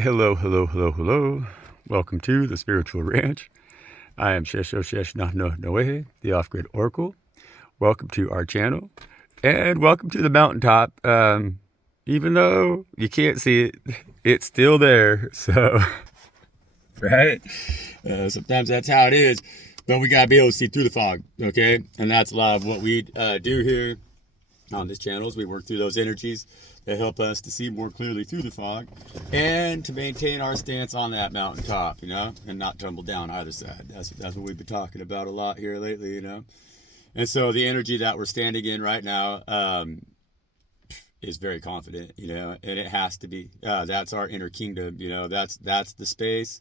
Hello, hello, hello, hello. Welcome to the Spiritual Ranch. I am Shesho Shesh Noe, the Off-Grid Oracle. Welcome to our channel, and welcome to the mountaintop. Even though you can't see it, it's still there. So, right? Sometimes that's how it is, but we gotta be able to see through the fog, okay? And that's a lot of what we do here on this channel is we work through those energies that help us to see more clearly through the fog and to maintain our stance on that mountaintop, and not tumble down either side. That's what we've been talking about a lot here lately. And so the energy that we're standing in right now is very confident, and it has to be. That's our inner kingdom, that's the space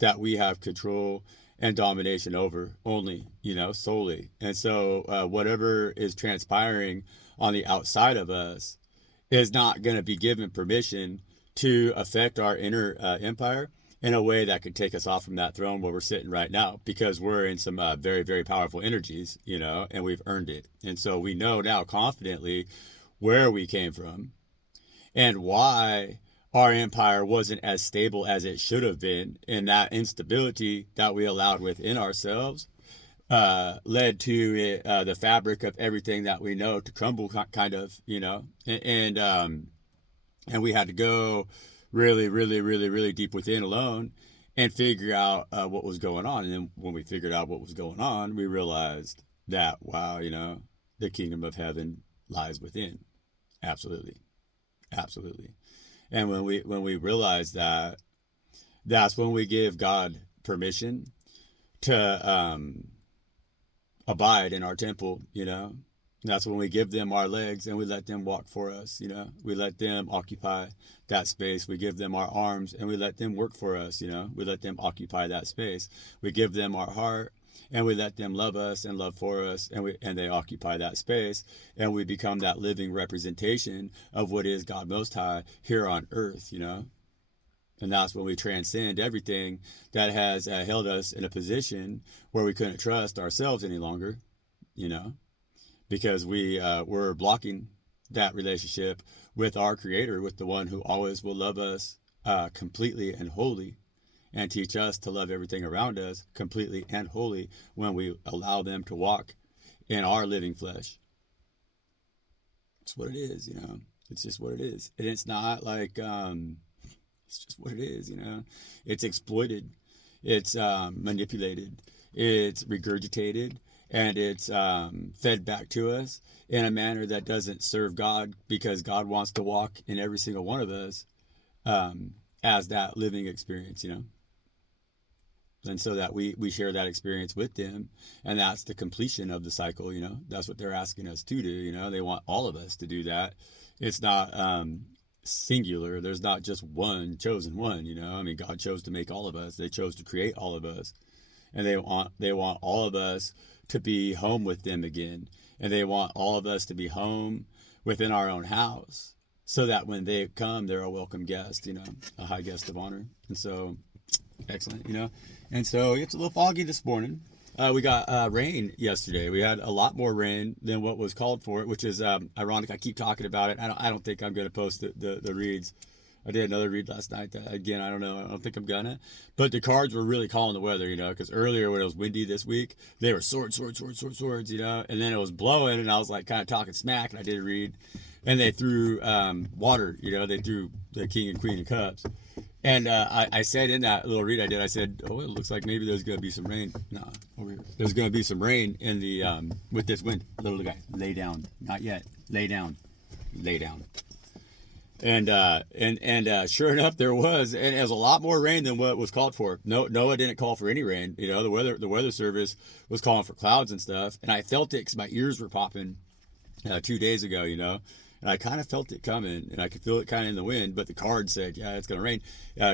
that we have control and domination over only, solely. And so whatever is transpiring on the outside of us is not going to be given permission to affect our inner empire in a way that could take us off from that throne where we're sitting right now, because we're in some very, very powerful energies, and we've earned it. And so we know now confidently where we came from and why our empire wasn't as stable as it should have been, and that instability that we allowed within ourselves led to the fabric of everything that we know to crumble, kind of, and we had to go really, really, really, really deep within alone and figure out what was going on. And then when we figured out what was going on, we realized that, wow, the kingdom of heaven lies within. Absolutely. Absolutely. And when we realize that, that's when we give God permission to abide in our temple. That's when we give them our legs and we let them walk for us. We let them occupy that space. We give them our arms and we let them work for us. We let them occupy that space. We give them our heart and we let them love us and love for us, and they occupy that space, and we become that living representation of what is God Most High here on earth. And that's when we transcend everything that has held us in a position where we couldn't trust ourselves any longer, because we were blocking that relationship with our Creator, with the one who always will love us completely and wholly, and teach us to love everything around us completely and wholly when we allow them to walk in our living flesh. It's what it is. It's just what it is. And it's not like, it's just what it is. It's exploited, it's manipulated, it's regurgitated, and it's fed back to us in a manner that doesn't serve God, because God wants to walk in every single one of us as that living experience. And so that we share that experience with them, and that's the completion of the cycle. That's what they're asking us to do. They want all of us to do that. It's not singular. There's not just one chosen one. I mean, God chose to make all of us. They chose to create all of us, and they want all of us to be home with them again, and they want all of us to be home within our own house, so that when they come, they're a welcome guest, a high guest of honor. And so, excellent. And so it's a little foggy this morning. We got rain yesterday. We had a lot more rain than what was called for, which is ironic. I keep talking about it. I don't think I'm going to post the reads. I did another read last night. Again, I don't know. I don't think I'm gonna. But the cards were really calling the weather, because earlier when it was windy this week, they were swords, and then it was blowing, and I was like kind of talking smack, and I did a read, and they threw water, they threw the king and queen of cups. And I said in that little read I did, I said, oh, it looks like maybe there's going to be some rain. No, over here. There's going to be some rain in the with this wind. Little guy, lay down. Not yet. Lay down. Lay down. And sure enough, there was, and it was a lot more rain than what was called for. No, Noah didn't call for any rain. The weather service was calling for clouds and stuff, and I felt it because my ears were popping 2 days ago. And I kind of felt it coming, and I could feel it kind of in the wind. But the card said, yeah, it's going to rain,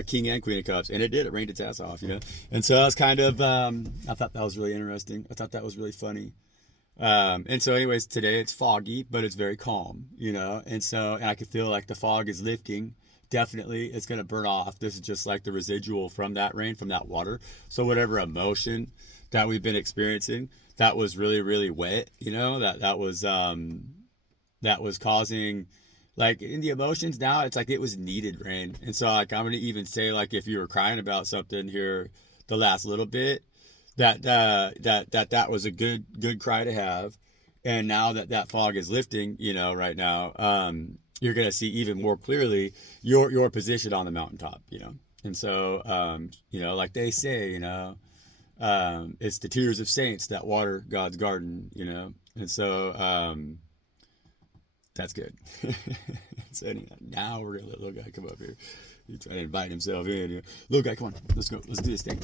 King and Queen of Cups, and it did. It rained its ass off. And so I was kind of, I thought that was really interesting. I thought that was really funny. And so anyways, today it's foggy, but it's very calm, and I can feel like the fog is lifting. Definitely it's going to burn off. This is just like the residual from that rain, from that water. So whatever emotion that we've been experiencing that was really, really wet, that was causing Like in the emotions now, it's like it was needed rain. And so like I'm gonna even say like if you were crying about something here the last little bit, that was a good cry to have. And now that that fog is lifting, you know, right now, you're gonna see even more clearly your position on the mountaintop, you know. And so you know, like they say, you know, it's the tears of saints that water God's garden, you know. And so that's good. So now we're gonna let little guy come up here. He's trying to invite himself in. Little guy, come on, let's go. Let's do this thing.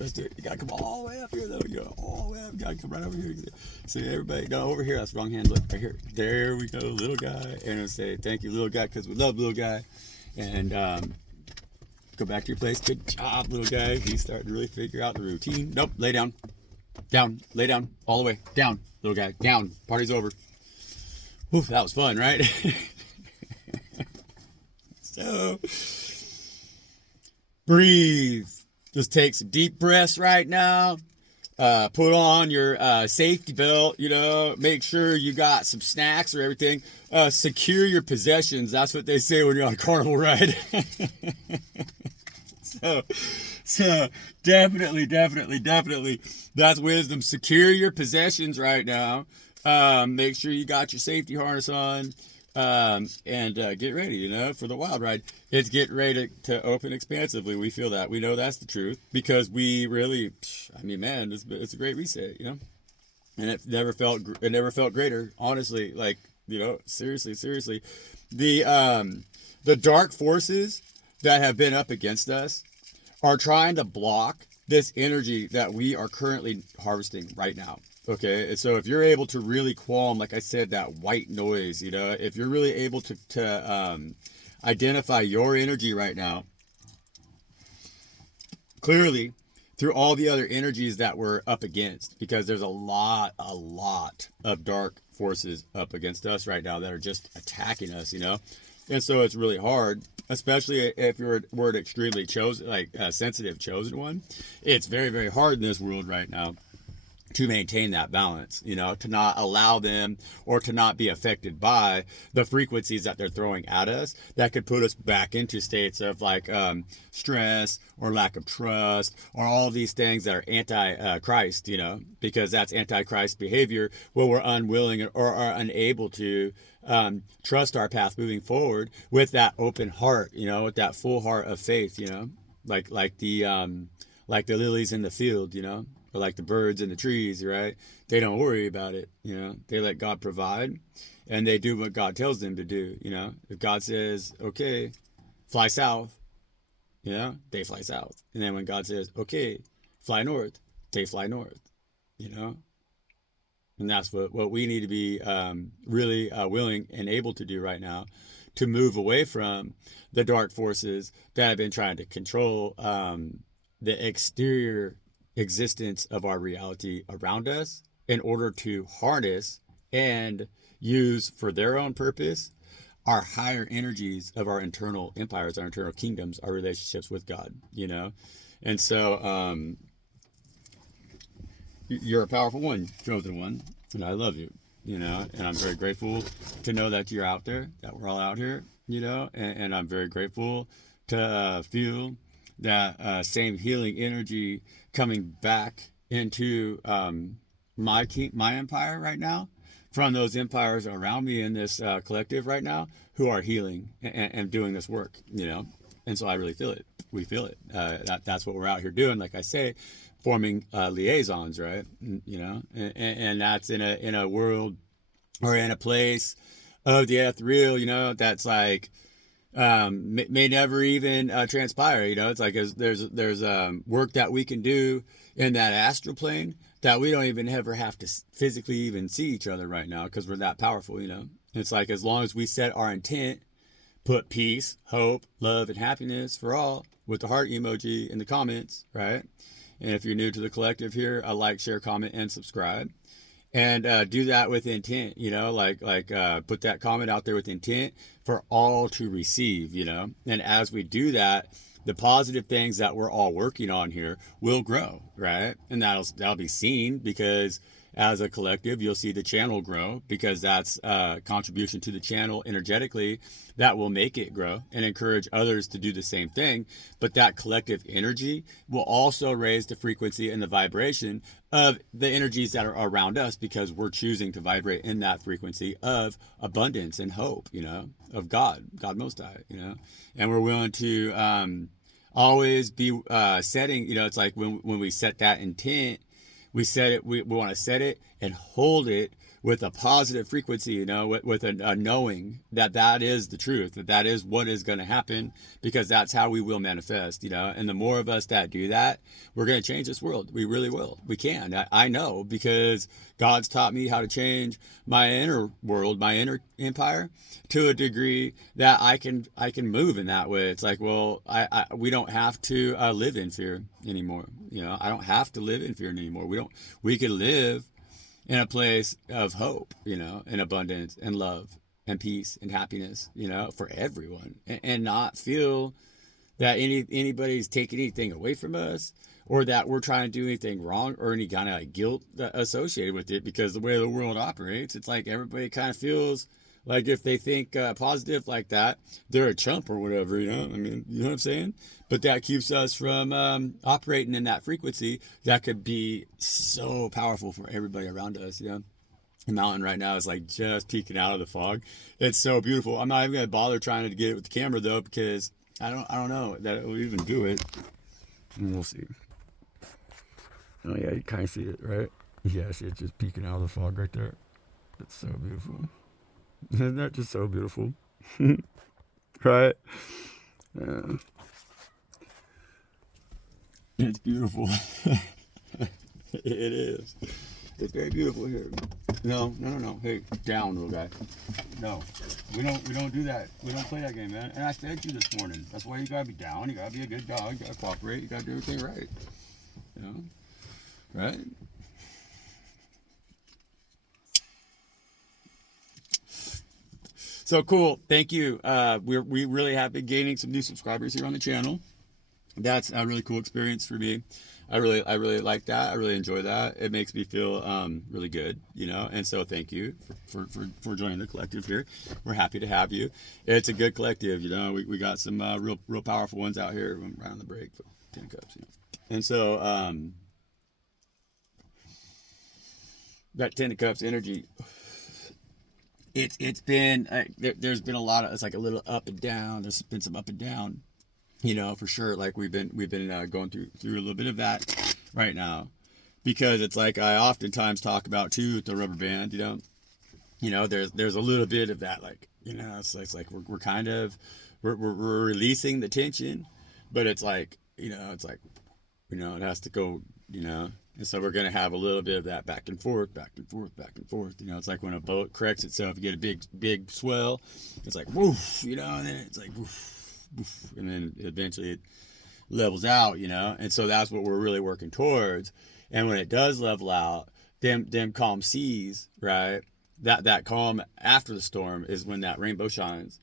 Let's do it. You gotta come all the way up here, though. You go all the way up. You gotta come right over here. See everybody. No, over here. That's the wrong hand. Look right here. There we go, little guy. And I'll say thank you, little guy, because we love little guy. And go back to your place. Good job, little guy. He's starting to really figure out the routine. Nope. Lay down. Down. Lay down. All the way. Down, little guy. Down. Party's over. Whew, that was fun, right? So, breathe. Just take some deep breaths right now. Put on your safety belt, you know, make sure you got some snacks or everything. Secure your possessions. That's what they say when you're on a carnival ride. So definitely, that's wisdom. Secure your possessions right now. Make sure you got your safety harness on, and get ready, you know, for the wild ride. It's getting ready to open expansively. We feel that. We know that's the truth because we really, I mean, man, it's a great reset, you know, and it never felt greater, honestly. Like, you know, seriously, the dark forces that have been up against us are trying to block this energy that we are currently harvesting right now. Okay, and so if you're able to really qualm, like I said, that white noise, you know, if you're really able to identify your energy right now clearly through all the other energies that we're up against, because there's a lot of dark forces up against us right now that are just attacking us, you know. And so it's really hard, especially if we're an extremely chosen, like sensitive chosen one. It's very hard in this world right now to maintain that balance, you know, to not allow them or to not be affected by the frequencies that they're throwing at us that could put us back into states of like stress or lack of trust or all of these things that are anti-Christ, you know, because that's anti-Christ behavior where we're unwilling or are unable to trust our path moving forward with that open heart, you know, with that full heart of faith, you know, like the lilies in the field, you know, or like the birds in the trees, right? They don't worry about it, you know. They let God provide, and they do what God tells them to do, you know. If God says, okay, fly south, you know, they fly south. And then when God says, okay, fly north, they fly north, you know. And that's what we need to be really willing and able to do right now, to move away from the dark forces that have been trying to control the exterior existence of our reality around us in order to harness and use for their own purpose our higher energies of our internal empires, our internal kingdoms, our relationships with God, you know. And so you're a powerful one, chosen one, and I love you, you know, and I'm very grateful to know that you're out there, that we're all out here, you know, and I'm very grateful to feel that same healing energy coming back into my empire right now, from those empires around me in this collective right now who are healing and doing this work, you know. And so I really feel it. We feel it. That's what we're out here doing. Like I say, forming liaisons, right? You know, and that's in a world or in a place of the ethereal, you know, that's like may never even transpire, you know. It's like there's work that we can do in that astral plane that we don't even ever have to physically even see each other right now, because we're that powerful, you know. It's like as long as we set our intent, put peace, hope, love, and happiness for all with the heart emoji in the comments, right? And if you're new to the collective here, like, share, comment, and subscribe. And do that with intent, you know, like put that comment out there with intent for all to receive, you know. And as we do that, the positive things that we're all working on here will grow, right? And that'll be seen, because as a collective, you'll see the channel grow, because that's a contribution to the channel energetically that will make it grow and encourage others to do the same thing. But that collective energy will also raise the frequency and the vibration of the energies that are around us, because we're choosing to vibrate in that frequency of abundance and hope, of God Most High, and we're willing to always be setting, it's like when we set that intent, we set it, we want to set it and hold it with a positive frequency, with a knowing that is the truth, that is what is going to happen, because that's how we will manifest, and the more of us that do that, we're going to change this world. We really will. We can. I know, because God's taught me how to change my inner world, my inner empire, to a degree that I can move in that way. It's like, well, we don't have to live in fear anymore. I don't have to live in fear anymore. We can live in a place of hope, and abundance and love and peace and happiness, for everyone, and not feel that anybody's taking anything away from us, or that we're trying to do anything wrong, or any kind of guilt associated with it, because the way the world operates, it's like everybody kind of feels like if they think positive like that, they're a chump or whatever, I mean, you know what I'm saying? But that keeps us from operating in that frequency that could be so powerful for everybody around us, The mountain right now is like just peeking out of the fog. It's so beautiful. I'm not even going to bother trying to get it with the camera, though, because I don't know that it will even do it. And we'll see. Oh, yeah, you kind of see it, right? Yeah, see it just peeking out of the fog right there. It's so beautiful. Isn't that just so beautiful? Right? Yeah. It's beautiful. It is. It's very beautiful here. No. Hey, down, little guy. No, we don't do that. We don't play that game, man. And I fed you this morning. That's why you gotta be down. You gotta be a good dog. You gotta cooperate. You gotta do everything right. Right? So cool. Thank you. We really have been gaining some new subscribers here on the channel. That's a really cool experience for me. I really like that. I really enjoy that. It makes me feel really good, And so thank you for joining the collective here. We're happy to have you. It's a good collective, We got some real powerful ones out here around the break. 10 cups, And so that 10 cups energy. It's been there's been a lot of, it's like a little up and down. There's been some up and down. For sure. Like we've been going through a little bit of that right now, because it's like I oftentimes talk about too with the rubber band. There's a little bit of that, like it's like we're kind of we're releasing the tension, but it's like it has to go, And so we're gonna have a little bit of that back and forth. It's like when a boat corrects itself, you get a big swell. It's like woof, and then it's like woof. And then eventually it levels out, and so that's what we're really working towards. And when it does level out, them calm seas, right, that calm after the storm is when that rainbow shines,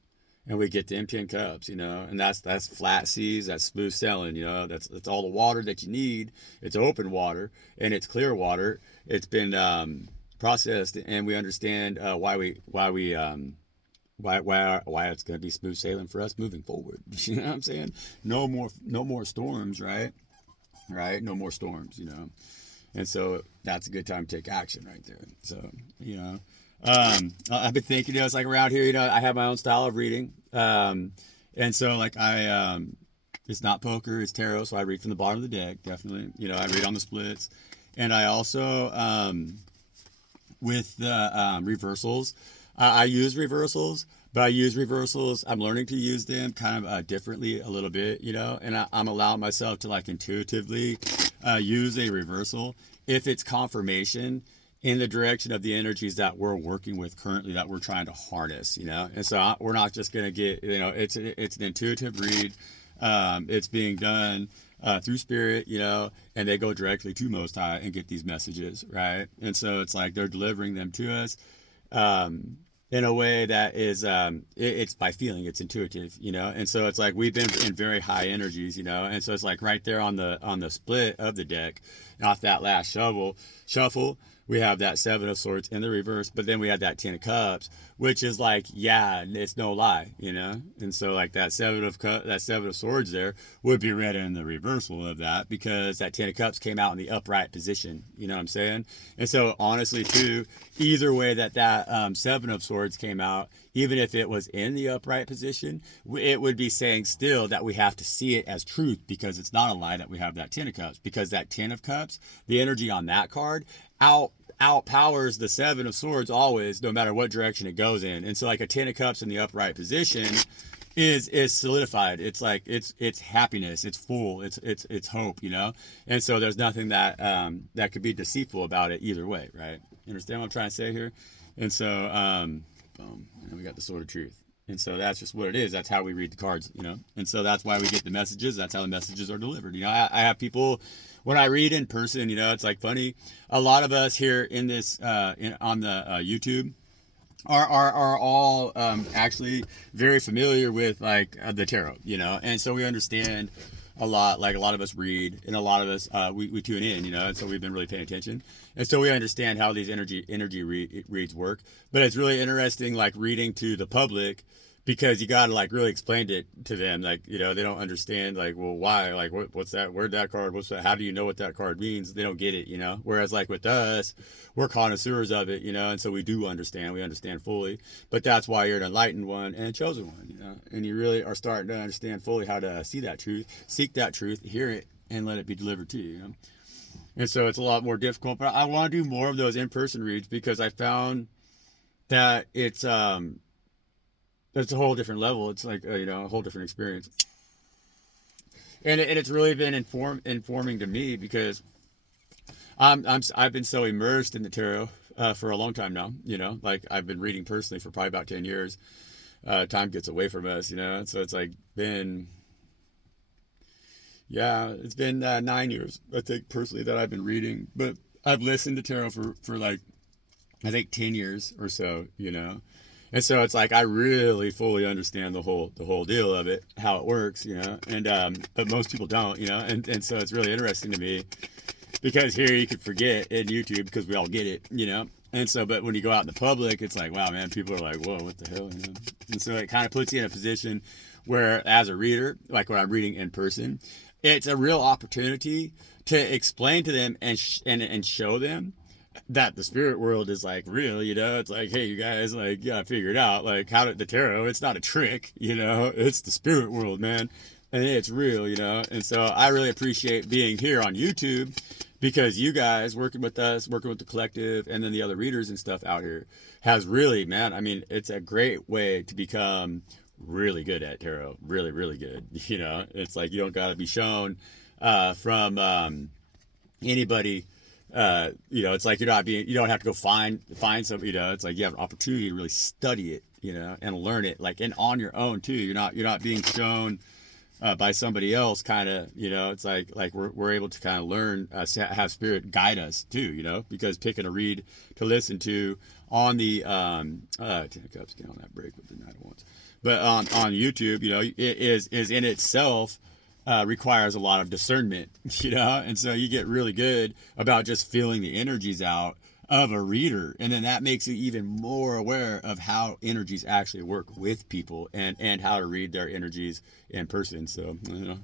and we get them 10 cups, and that's flat seas, that's smooth sailing, that's all the water that you need. It's open water, and it's clear water. It's been processed, and we understand why it's going to be smooth sailing for us moving forward. You know what I'm saying? No more storms, right? No more storms, And so that's a good time to take action right there. So, I've been thinking, it's like around here, I have my own style of reading. And so like it's not poker, it's tarot. So I read from the bottom of the deck, definitely. I read on the splits. And I also, with the reversals, I use reversals, but I use reversals. I'm learning to use them kind of differently a little bit, and I'm allowing myself to like intuitively use a reversal if it's confirmation in the direction of the energies that we're working with currently, that we're trying to harness, And so we're not just going to get, it's an intuitive read. It's being done through spirit, and they go directly to Most High and get these messages, right? And so it's like they're delivering them to us. In a way that is, it's by feeling, it's intuitive, and so it's like we've been in very high energies, and so it's like right there on the split of the deck, off that last shuffle, we have that Seven of Swords in the reverse, but then we have that Ten of Cups, which is like, yeah, it's no lie, you know. And so like that Seven of Swords there would be read in the reversal of that, because that Ten of Cups came out in the upright position. You know what I'm saying? And so honestly, too, either way that Seven of Swords came out, even if it was in the upright position, it would be saying still that we have to see it as truth, because it's not a lie that we have that Ten of Cups, because that Ten of Cups, the energy on that card outpowers the Seven of Swords always, no matter what direction it goes in. And so like a Ten of Cups in the upright position is solidified. It's like it's happiness, it's full, it's hope, you know. And so there's nothing that that could be deceitful about it either way, right? You understand what I'm trying to say here? And so boom, and we got the Sword of Truth. And so that's just what it is. That's how we read the cards, you know. And so that's why we get the messages. That's how the messages are delivered. You know, I have people, when I read in person, you know, it's like funny. A lot of us here in this on the YouTube are all actually very familiar with like the tarot, you know. And so we understand a lot. Like a lot of us read, and a lot of us we tune in, you know. And so we've been really paying attention, and so we understand how these energy reads work. But it's really interesting, like reading to the public, because you got to like really explain it to them, like, you know, they don't understand, like, well, why, like, what's that, where'd that card, what's that, how do you know what that card means? They don't get it, you know. Whereas like with us, we're connoisseurs of it, you know, and so we understand fully. But that's why you're an enlightened one and a chosen one, you know, and you really are starting to understand fully how to see that truth, seek that truth, hear it, and let it be delivered to you, you know. And so it's a lot more difficult, but I want to do more of those in-person reads, because I found that it's a whole different level. It's like, you know, a whole different experience. And it's really been informing to me, because I've been so immersed in the tarot for a long time now, you know, like I've been reading personally for probably about 10 years. Time gets away from us, you know, and so it's like it's been 9 years, I think, personally, that I've been reading, but I've listened to tarot for like, I think 10 years or so, you know. And so it's like I really fully understand the whole deal of it, how it works, you know. And but most people don't, you know. And so it's really interesting to me, because here you could forget in YouTube, because we all get it, you know. And so, but when you go out in the public, it's like, wow, man, people are like, whoa, what the hell, you know. And so it kind of puts you in a position where, as a reader, like when I'm reading in person, it's a real opportunity to explain to them and show them that the spirit world is like real, you know. It's like, hey, you guys, like, yeah, figure it out. Like, how did the tarot? It's not a trick, you know. It's the spirit world, man, and it's real, you know. And so I really appreciate being here on YouTube, because you guys working with us, working with the collective, and then the other readers and stuff out here has really, man, I mean, it's a great way to become really good at tarot, really, really good. You know, it's like you don't got to be shown from anybody. You know, it's like you don't have to go find some, you know. It's like you have an opportunity to really study it, you know, and learn it, like, and on your own too. You're not being shown by somebody else, kind of, you know. It's like we're able to kind of learn, have spirit guide us too, you know, because picking a read to listen to on the 10 of Cups, get on that break with the Knight of Wands, but on YouTube, you know, it is in itself requires a lot of discernment, you know. And so you get really good about just feeling the energies out of a reader, and then that makes you even more aware of how energies actually work with people, and how to read their energies in person. So, you know,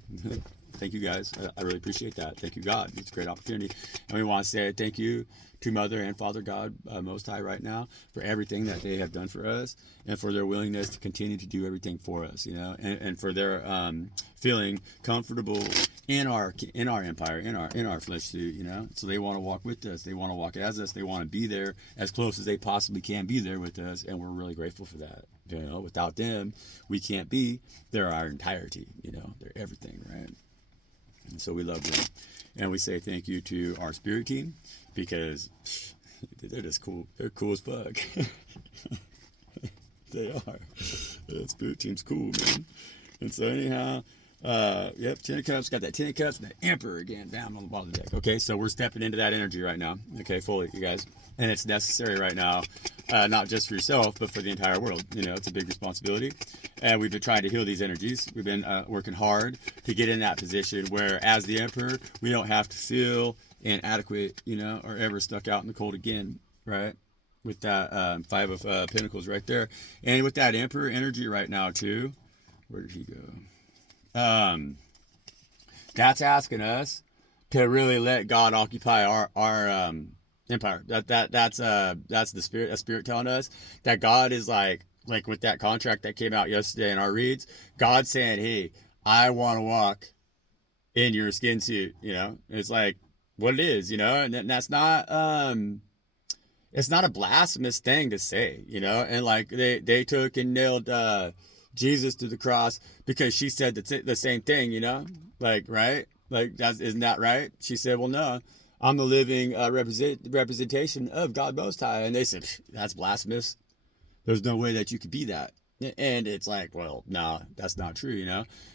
thank you guys. I really appreciate that. Thank you, God. It's a great opportunity. And we want to say thank you to Mother and Father God, Most High, right now, for everything that they have done for us, and for their willingness to continue to do everything for us, you know, and for their feeling comfortable in our empire, in our flesh suit, you know. So they want to walk with us, they want to walk as us, they want to be there as close as they possibly can be there with us, and we're really grateful for that. You know, without them, we can't be. They're our entirety, you know. They're everything, right? And so we love them, and we say thank you to our spirit team, because they're just cool. They're cool as fuck. They are. The spirit team's cool, man. And so anyhow, yep, 10 of Cups, got that 10 of Cups, and the Emperor again down on the bottom of the deck. Okay, so we're stepping into that energy right now. Okay, fully, you guys. And it's necessary right now, not just for yourself, but for the entire world. You know, it's a big responsibility. And we've been trying to heal these energies. We've been working hard to get in that position where, as the Emperor, we don't have to feel inadequate, or ever stuck out in the cold again, right? With that Five of Pentacles right there. And with that Emperor energy right now, too. Where did he go? That's asking us to really let God occupy our empire. That's the spirit. That spirit telling us that God is like with that contract that came out yesterday in our reads. God's saying, "Hey, I want to walk in your skin suit." It's like what it is. And that's not it's not a blasphemous thing to say. And like they took and nailed Jesus to the cross because she said the same thing. Like, right? Like, isn't that right? She said, well, no, I'm the living representation of God Most High. And they said, that's blasphemous. There's no way that you could be that. And it's like, well, no, that's not true.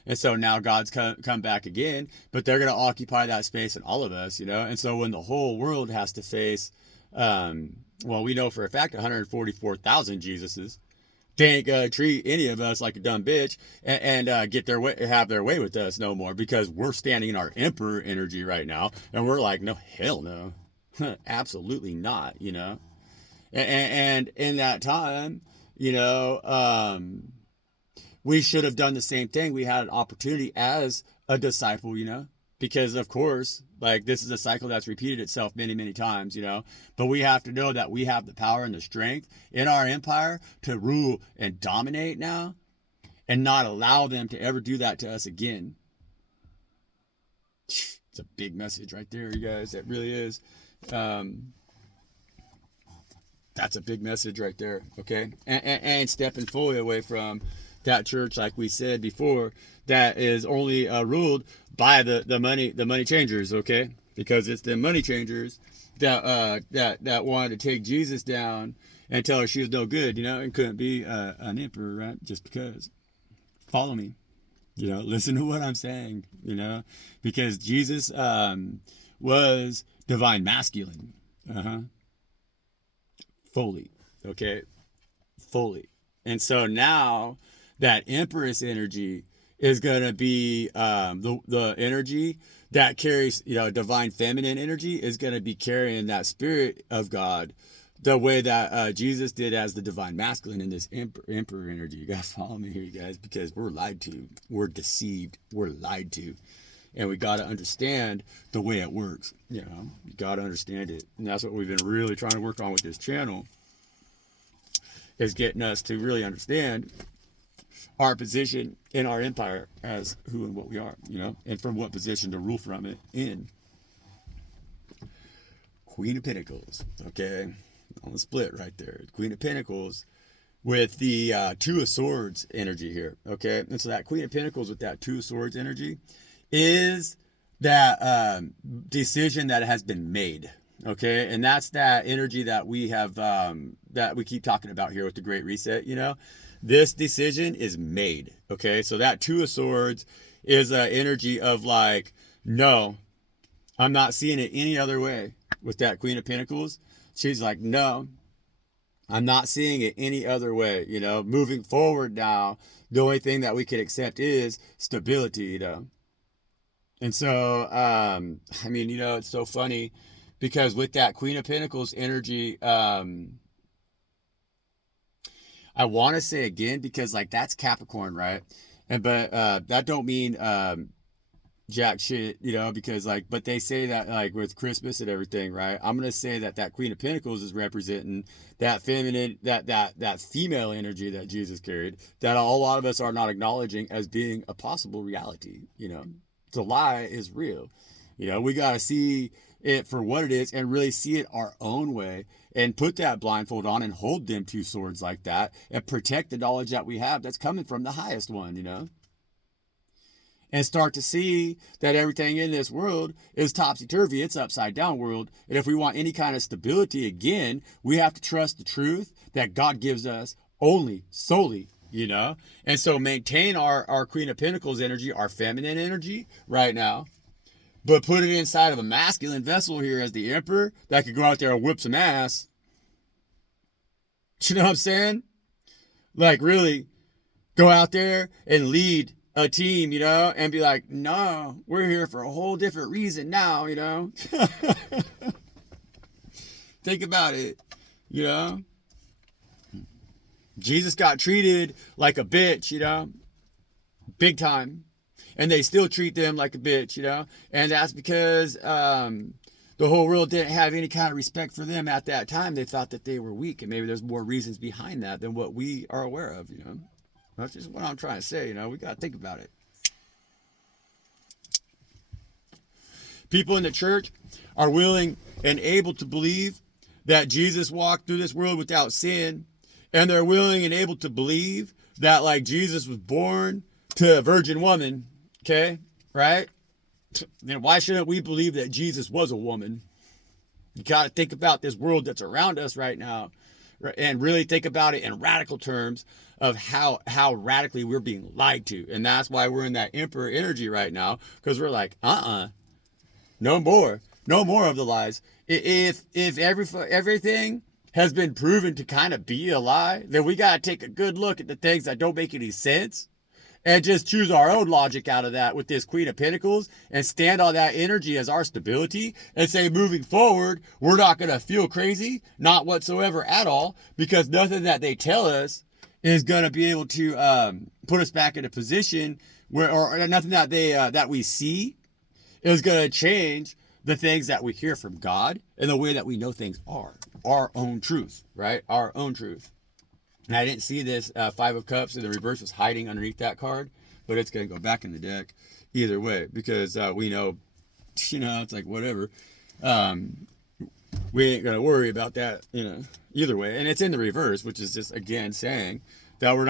And so now God's come back again, but they're going to occupy that space in all of us. And so when the whole world has to face, well, we know for a fact 144,000 Jesuses, they ain't gonna treat any of us like a dumb bitch and get their way, have their way with us no more, because we're standing in our Emperor energy right now, and we're like, no, hell no, absolutely not. And in that time, we should have done the same thing. We had an opportunity as a disciple, because of course, like, this is a cycle that's repeated itself many, many times, but we have to know that we have the power and the strength in our empire to rule and dominate now, and not allow them to ever do that to us again. It's a big message right there, you guys. It really is. That's a big message right there. Okay. And stepping fully away from that church, like we said before, that is only ruled by the money changers. Okay. Because it's the money changers that wanted to take Jesus down and tell her she was no good, and couldn't be an emperor, right? Just because. Follow me. Listen to what I'm saying, because Jesus was divine masculine. Fully. Okay. Fully. And so now that Empress energy is going to be the energy that carries, divine feminine energy is going to be carrying that spirit of God the way that Jesus did as the divine masculine in this emperor energy. You got to follow me here, you guys, because we're lied to. We're deceived. We're lied to. And we got to understand the way it works. You got to understand it. And that's what we've been really trying to work on with this channel, is getting us to really understand our position in our empire as who and what we are, and from what position to rule from it in. Queen of Pentacles, okay? On the split right there. Queen of Pentacles with the Two of Swords energy here, okay? And so that Queen of Pentacles with that Two of Swords energy is that decision that has been made, okay? And that's that energy that we have, that we keep talking about here with the Great Reset, This decision is made, okay? So that Two of Swords is an energy of like, no, I'm not seeing it any other way. With that Queen of Pentacles, she's like, no, I'm not seeing it any other way. Moving forward now, the only thing that we can accept is stability, And so, it's so funny because with that Queen of Pentacles energy, I want to say again, because like that's Capricorn, right? But that don't mean jack shit, because like, but they say that like with Christmas and everything, right? I'm gonna say that Queen of Pentacles is representing that feminine, that female energy that Jesus carried, that a lot of us are not acknowledging as being a possible reality. The lie is real. We gotta see it for what it is and really see it our own way, and put that blindfold on and hold them two swords like that and protect the knowledge that we have that's coming from the highest one, and start to see that everything in this world is topsy-turvy. It's upside down world. And if we want any kind of stability again, we have to trust the truth that God gives us only, solely, And so maintain our Queen of Pentacles energy, our feminine energy right now, but put it inside of a masculine vessel here as the Emperor that could go out there and whip some ass. You know what I'm saying? Like really go out there and lead a team, you know, and be like, no, we're here for a whole different reason now, you know. Think about it, you know. Jesus got treated like a bitch, you know, big time. And they still treat them like a bitch, you know. And that's because the whole world didn't have any kind of respect for them at that time. They thought that they were weak. And maybe there's more reasons behind that than what we are aware of, you know. That's just what I'm trying to say, you know. We got to think about it. People in the church are willing and able to believe that Jesus walked through this world without sin. And they're willing and able to believe that, like, Jesus was born to a virgin woman. Okay, right? Then why shouldn't we believe that Jesus was a woman? You got to think about this world that's around us right now, and really think about it in radical terms of how radically we're being lied to. And that's why we're in that emperor energy right now, because we're like, no more of the lies. If everything has been proven to kind of be a lie, then we got to take a good look at the things that don't make any sense and just choose our own logic out of that with this Queen of Pentacles and stand on that energy as our stability and say, moving forward, we're not going to feel crazy, not whatsoever at all, because nothing that they tell us is going to be able to put us back in a position where, or nothing that that we see is going to change the things that we hear from God and the way that we know things are. Our own truth, right? Our own truth. And I didn't see this Five of Cups in the reverse was hiding underneath that card, but it's going to go back in the deck either way, because we know, you know, it's like whatever. We ain't going to worry about that, you know, either way. And it's in the reverse, which is just, again, saying that we're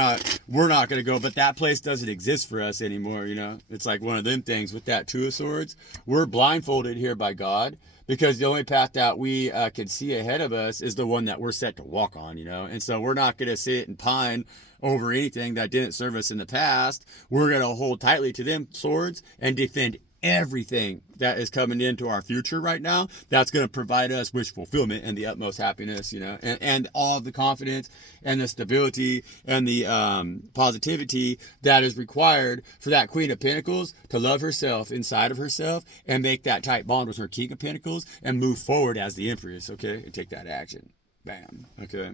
not going to go, but that place doesn't exist for us anymore, you know. It's like one of them things with that Two of Swords. We're blindfolded here by God, because the only path that we can see ahead of us is the one that we're set to walk on, you know. And so we're not going to sit and pine over anything that didn't serve us in the past. We're going to hold tightly to them swords and defend everything that is coming into our future right now that's going to provide us wish fulfillment and the utmost happiness, you know, and all of the confidence and the stability and the positivity that is required for that Queen of Pentacles to love herself inside of herself and make that tight bond with her King of Pentacles and move forward as the Empress, okay, and take that action. Bam. Okay.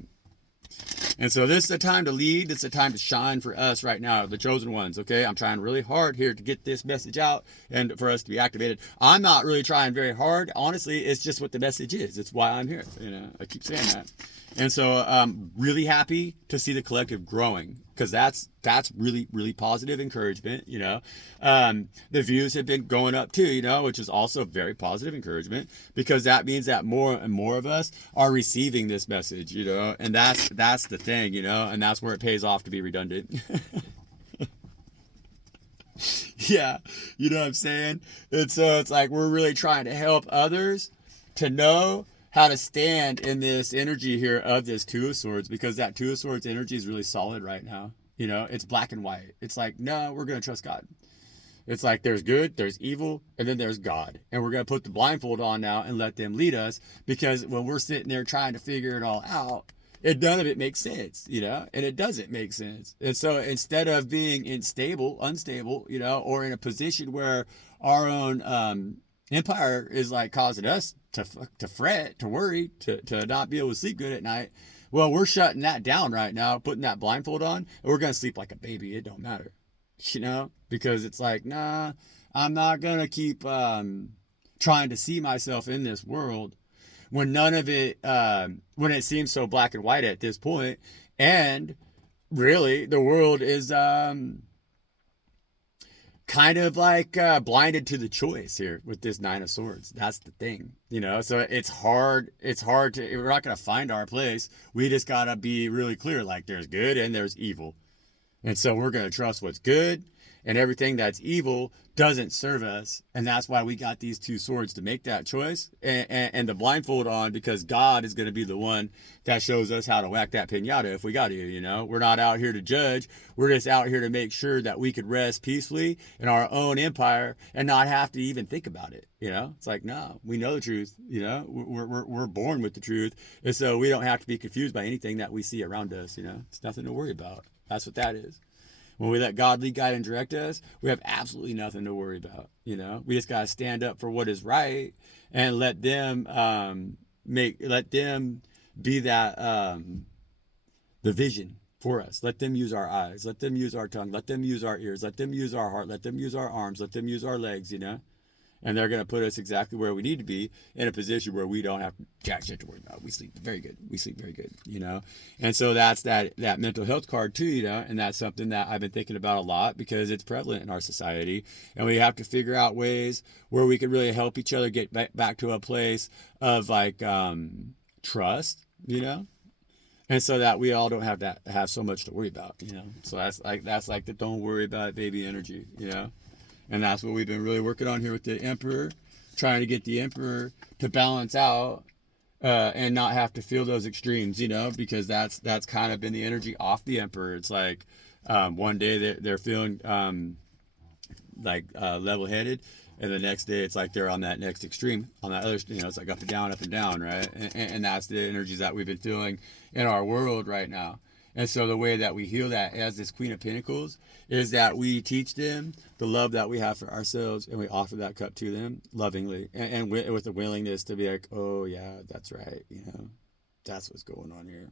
And so this is a time to lead. It's a time to shine for us right now, the chosen ones, okay? I'm trying really hard here to get this message out and for us to be activated. I'm not really trying very hard. Honestly, it's just what the message is. It's why I'm here. You know, I keep saying that. And so I'm really happy to see the collective growing, because that's really, really positive encouragement, you know. The views have been going up too, you know, which is also very positive encouragement, because that means that more and more of us are receiving this message, you know, and that's the thing, you know, and that's where it pays off to be redundant. Yeah, you know what I'm saying? And so it's like we're really trying to help others to know how to stand in this energy here of this Two of Swords, because that Two of Swords energy is really solid right now. You know, it's black and white. It's like, no, we're going to trust God. It's like there's good, there's evil, and then there's God. And we're going to put the blindfold on now and let them lead us, because when we're sitting there trying to figure it all out, none of it makes sense, you know, and it doesn't make sense. And so instead of being unstable, you know, or in a position where our own empire is like causing us to fret, to worry, to not be able to sleep good at night, well, we're shutting that down right now, putting that blindfold on, and we're going to sleep like a baby. It don't matter, you know, because it's like, nah, I'm not going to keep trying to see myself in this world when none of it, when it seems so black and white at this point. And really, the world is kind of like blinded to the choice here with this Nine of Swords. That's the thing, you know. So it's hard to, we're not going to find our place. We just got to be really clear, like there's good and there's evil. And so we're going to trust what's good, and everything that's evil doesn't serve us. And that's why we got these two swords to make that choice and the blindfold on, because God is going to be the one that shows us how to whack that pinata if we got to, you know. We're not out here to judge. We're just out here to make sure that we could rest peacefully in our own empire and not have to even think about it, you know. It's like, no, we know the truth, you know. We're born with the truth. And so we don't have to be confused by anything that we see around us, you know. It's nothing to worry about. That's what that is. When we let God lead, guide, and direct us, we have absolutely nothing to worry about. We just gotta stand up for what is right and let them let them be that the vision for us. Let them use our eyes. Let them use our tongue. Let them use our ears. Let them use our heart. Let them use our arms. Let them use our legs. And they're going to put us exactly where we need to be, in a position where we don't have jack shit to worry about. We sleep very good. We sleep very good, And so that's that mental health card too, and that's something that I've been thinking about a lot because it's prevalent in our society. And we have to figure out ways where we can really help each other get back to a place of like trust, and so that we all don't have to have so much to worry about, So that's like the don't worry about it, baby energy, And that's what we've been really working on here with the Emperor, trying to get the Emperor to balance out and not have to feel those extremes, because that's kind of been the energy off the Emperor. It's like one day they're feeling level-headed, and the next day it's like they're on that next extreme, on that other, it's like up and down, right? And that's the energies that we've been feeling in our world right now. And so the way that we heal that as this Queen of Pentacles is that we teach them the love that we have for ourselves, and we offer that cup to them lovingly and with a willingness to be like, oh yeah, that's right, that's what's going on here,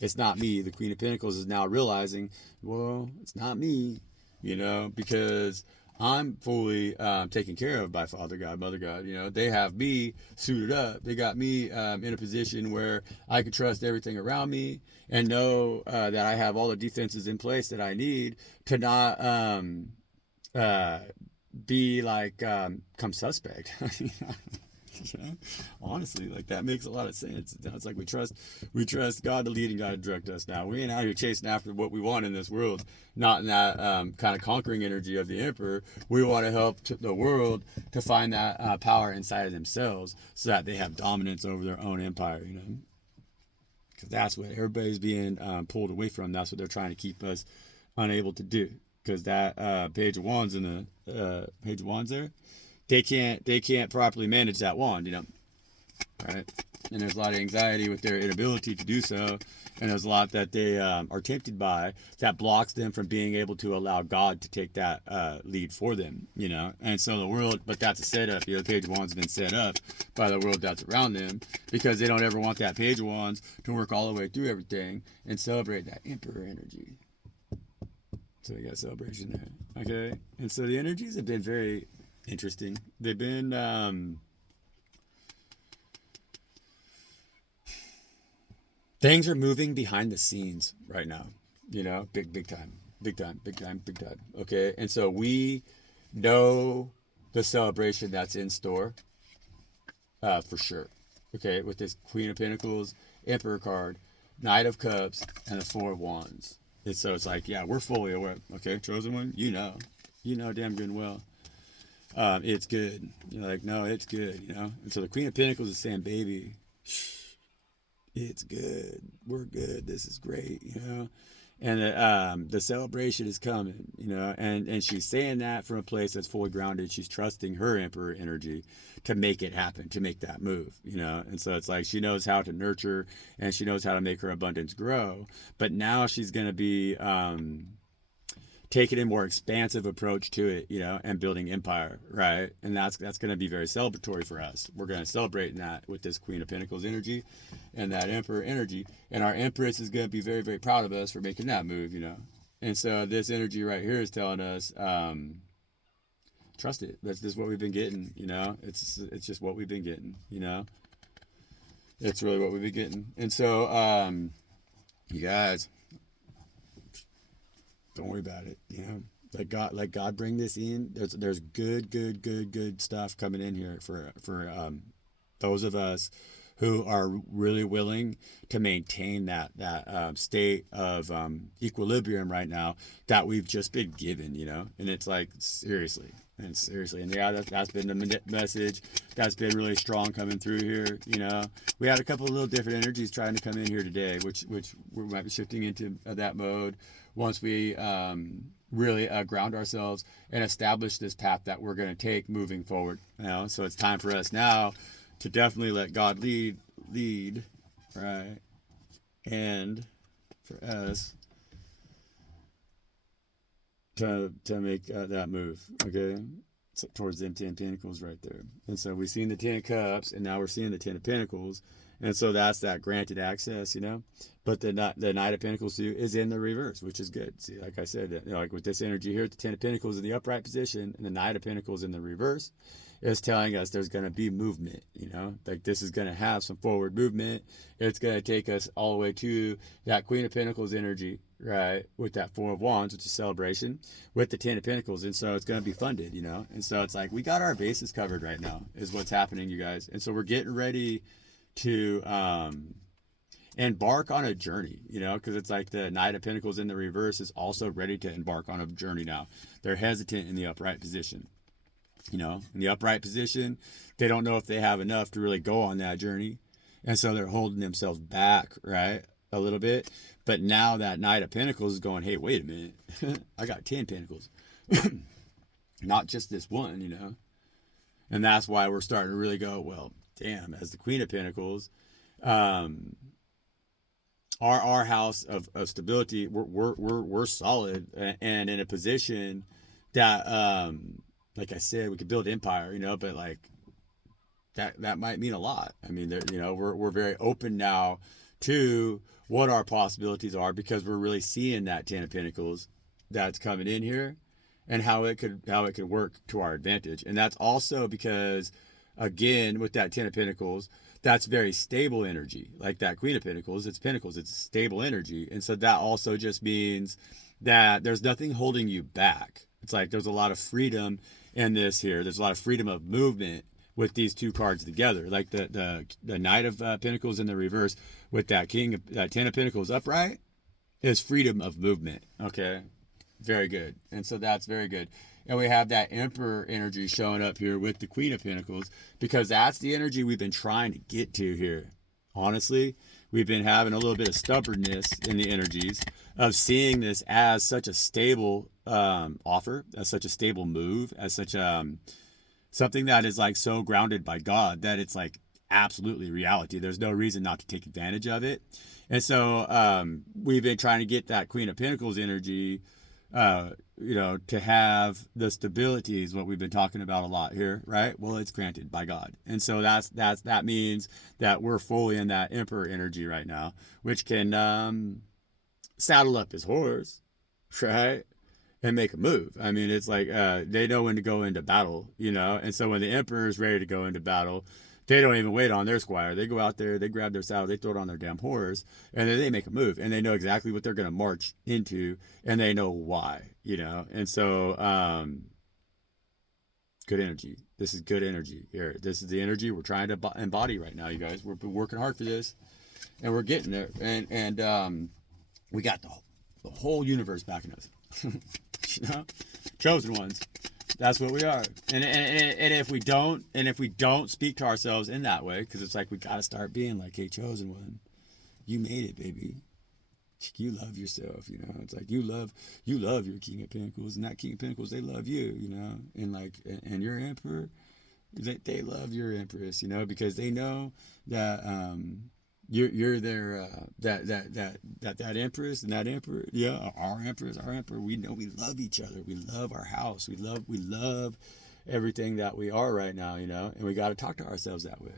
It's not me. The Queen of Pentacles is now realizing, well, it's not me, because I'm fully taken care of by Father God, Mother God. They have me suited up. They got me in a position where I can trust everything around me and know that I have all the defenses in place that I need to not be like come suspect. Honestly, like that makes a lot of sense. It's like we trust God to lead and God to direct us. Now we ain't out here chasing after what we want in this world, not in that kind of conquering energy of the Emperor. We want to help the world to find that power inside of themselves, so that they have dominance over their own empire. Because that's what everybody's being pulled away from. That's what they're trying to keep us unable to do. Because that Page of Wands in the Page of Wands there, they can't properly manage that wand, right? And there's a lot of anxiety with their inability to do so, and there's a lot that they are tempted by that blocks them from being able to allow God to take that lead for them, And so the world, but that's a setup. The Page of Wands has been set up by the world that's around them, because they don't ever want that Page of Wands to work all the way through everything and celebrate that Emperor energy. So we got celebration there, okay? And so the energies have been very interesting. They've been things are moving behind the scenes right now, big time, okay? And so we know the celebration that's in store for sure, okay? With this Queen of Pentacles, Emperor card, Knight of Cups, and the Four of Wands. And so it's like, yeah, we're fully aware, okay? Chosen One, damn good and well. It's good. You're like, no, it's good, And so the Queen of Pentacles is saying, baby, it's good. We're good. This is great, And the celebration is coming, and she's saying that from a place that's fully grounded. She's trusting her Emperor energy to make it happen, to make that move, And so it's like she knows how to nurture, and she knows how to make her abundance grow. But now she's going to be taking a more expansive approach to it, and building empire, right? And that's going to be very celebratory for us. We're going to celebrate in that with this Queen of Pentacles energy and that Emperor energy. And our Empress is going to be very, very proud of us for making that move, And so this energy right here is telling us, trust it. That's just what we've been getting, It's just what we've been getting, It's really what we've been getting. And so, you guys, don't worry about it, Let God bring this in. There's good stuff coming in here for those of us who are really willing to maintain that state of equilibrium right now that we've just been given, And it's like seriously, and yeah, that's been the message that's been really strong coming through here. We had a couple of little different energies trying to come in here today, which we might be shifting into that mode once we really ground ourselves and establish this path that we're going to take moving forward. So it's time for us now to definitely let God lead, right? And for us to make that move. Okay, so towards them 10 pentacles right there. And so we've seen the 10 cups, and now we're seeing the 10 of pentacles. And so that's that granted access, you know. But the Knight of Pentacles too is in the reverse, which is good. See, like I said, you know, like with this energy here, the 10 of Pentacles in the upright position and the Knight of Pentacles in the reverse is telling us there's going to be movement, you know, like this is going to have some forward movement. It's going to take us all the way to that Queen of Pentacles energy, right, with that Four of Wands, which is celebration, with the 10 of Pentacles. And so it's going to be funded, you know. And so it's like we got our bases covered right now is what's happening, you guys. And so we're getting ready to embark on a journey, you know, because it's like the Knight of Pentacles in the reverse is also ready to embark on a journey now. They're hesitant in the upright position. You know, in the upright position, they don't know if they have enough to really go on that journey. And so they're holding themselves back, right, a little bit. But now that Knight of Pentacles is going, hey, wait a minute. I got 10 Pentacles. Not just this one, you know. And that's why we're starting to really go, well, damn, as the Queen of Pentacles, our house of stability, we're solid and in a position that like I said, we could build empire, you know, but like that might mean a lot. I mean, you know, we're very open now to what our possibilities are because we're really seeing that 10 of Pentacles that's coming in here and how it could work to our advantage. And that's also because, again, with that 10 of Pentacles, that's very stable energy. Like that Queen of Pentacles, it's stable energy. And so that also just means that there's nothing holding you back. It's like there's a lot of freedom in this here. There's a lot of freedom of movement with these two cards together. Like the Knight of Pentacles in the reverse with that that 10 of Pentacles upright is freedom of movement. Okay, very good. And so that's very good. And we have that Emperor energy showing up here with the Queen of Pentacles because that's the energy we've been trying to get to here. Honestly, we've been having a little bit of stubbornness in the energies of seeing this as such a stable offer, as such a stable move, as such something that is like so grounded by God that it's like absolutely reality. There's no reason not to take advantage of it. And so we've been trying to get that Queen of Pentacles energy, you know, to have the stability is what we've been talking about a lot here, right? Well, it's granted by God. And so that means that we're fully in that Emperor energy right now, which can saddle up his horse, right? And make a move. I mean, it's like they know when to go into battle, you know? And so when the Emperor is ready to go into battle, they don't even wait on their squire. They go out there, they grab their saddle, they throw it on their damn horse, and then they make a move. And they know exactly what they're going to march into, and they know why, you know? And so, good energy. This is good energy here. This is the energy we're trying to embody right now, you guys. We're working hard for this, and we're getting there. And we got the whole universe backing us. You know, chosen ones. That's what we are. And if we don't speak to ourselves in that way, because it's like we got to start being like, hey, chosen one, you made it, baby. You love yourself, you know. It's like you love your King of Pentacles, and that King of Pentacles, they love you, you know. And like, and your Emperor, they love your Empress, you know, because they know that you're their that Empress and that Emperor, yeah, our Empress, we know we love each other, we love our house, we love everything that we are right now, you know. And we got to talk to ourselves that way.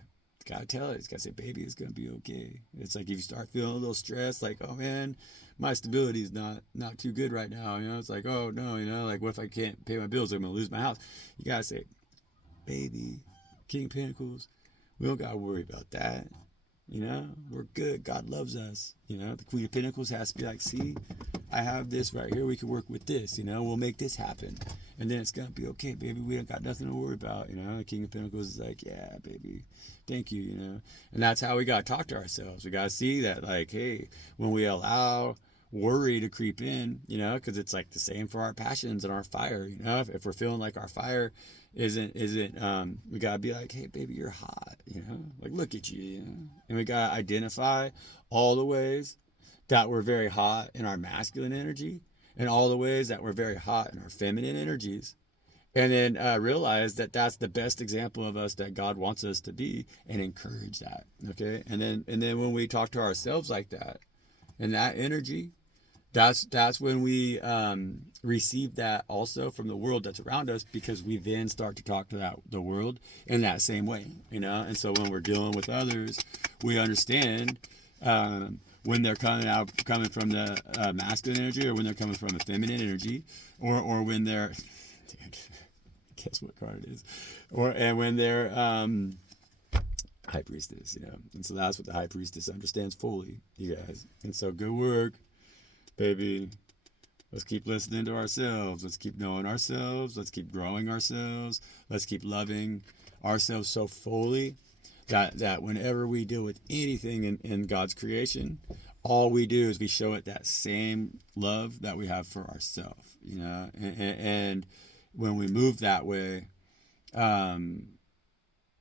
Gotta tell it. It's gotta say, baby, it's gonna be okay. It's like if you start feeling a little stressed, like, oh man, my stability is not too good right now, you know. It's like, oh no, you know, like what if I can't pay my bills, I'm gonna lose my house. You gotta say, baby, King of Pentacles, we don't gotta worry about that. You know, we're good. God loves us. You know, the Queen of Pentacles has to be like, see, I have this right here. We can work with this. You know, we'll make this happen. And then it's going to be okay, baby. We don't got nothing to worry about. You know, the King of Pentacles is like, yeah, baby. Thank you, you know. And that's how we got to talk to ourselves. We got to see that, like, hey, when we allow worry to creep in, you know, because it's like the same for our passions and our fire. You know, if we're feeling like our fire isn't we gotta be like, hey baby, you're hot, you know, like look at you, you know. And we gotta identify all the ways that we're very hot in our masculine energy and all the ways that we're very hot in our feminine energies, and then realize that that's the best example of us that God wants us to be, and encourage that. Okay. And then when we talk to ourselves like that, and that energy, That's when we receive that also from the world that's around us, because we then start to talk to the world in that same way, you know. And so when we're dealing with others, we understand when they're coming from the masculine energy, or when they're coming from the feminine energy, or when they're dude, guess what card it is, and when they're high priestess, you know. And so that's what the high priestess understands fully, you guys. And so good work, baby. Let's keep listening to ourselves. Let's keep knowing ourselves. Let's keep growing ourselves. Let's keep loving ourselves so fully that whenever we deal with anything in God's creation, all we do is we show it that same love that we have for ourselves, you know. And when we move that way,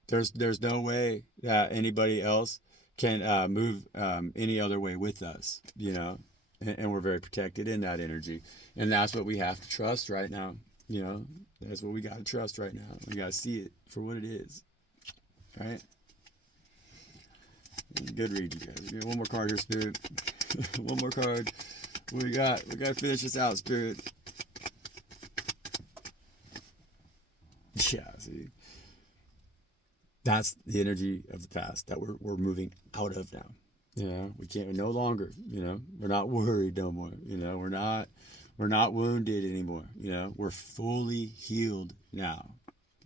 there's no way that anybody else can move any other way with us, you know. And we're very protected in that energy, and that's what we have to trust right now, you know. That's what we got to trust right now. We got to see it for what it is, right? Good read, you guys. We got one more card here, Spirit. One more card. We got to finish this out, Spirit. Yeah, see, that's the energy of the past that we're moving out of now. You know, we're no longer, you know, we're not worried no more. You know, we're not wounded anymore. You know, we're fully healed now.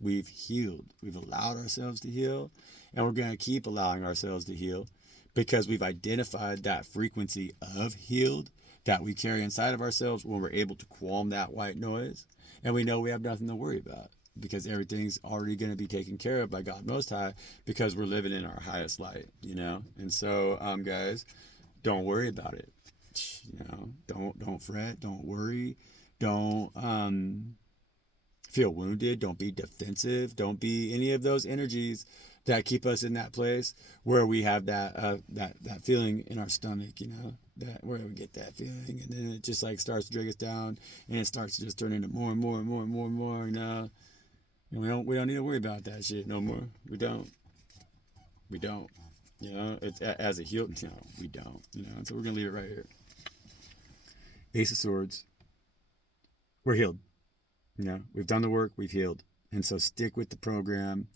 We've healed. We've allowed ourselves to heal, and we're going to keep allowing ourselves to heal, because we've identified that frequency of healed that we carry inside of ourselves when we're able to calm that white noise, and we know we have nothing to worry about, because everything's already going to be taken care of by God Most High, because we're living in our highest light, you know. And so, guys, don't worry about it. You know, don't fret, don't worry, don't feel wounded, don't be defensive, don't be any of those energies that keep us in that place where we have that feeling in our stomach, you know, that where we get that feeling, and then it just like starts to drag us down, and it starts to just turn into more and more and more and more and more, you know. And we don't need to worry about that shit no more. We don't. You know, it's as a healed. No, we don't. You know, and so we're gonna leave it right here. Ace of Swords. We're healed. You know, we've done the work. We've healed. And so stick with the program.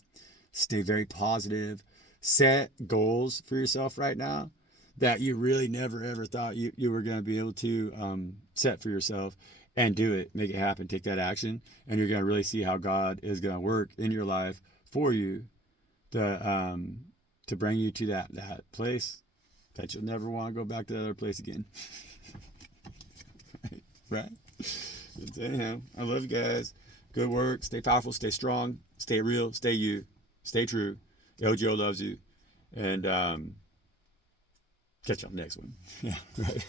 Stay very positive. Set goals for yourself right now that you really never ever thought you were going to be able to set for yourself, and do it. Make it happen. Take that action, and you're going to really see how God is going to work in your life for you to bring you to that place that you'll never want to go back to that other place again. Right? So anyhow, I love you guys. Good work. Stay powerful. Stay strong. Stay real. Stay you. Stay true. LGO loves you. And catch you on the next one. Yeah, right.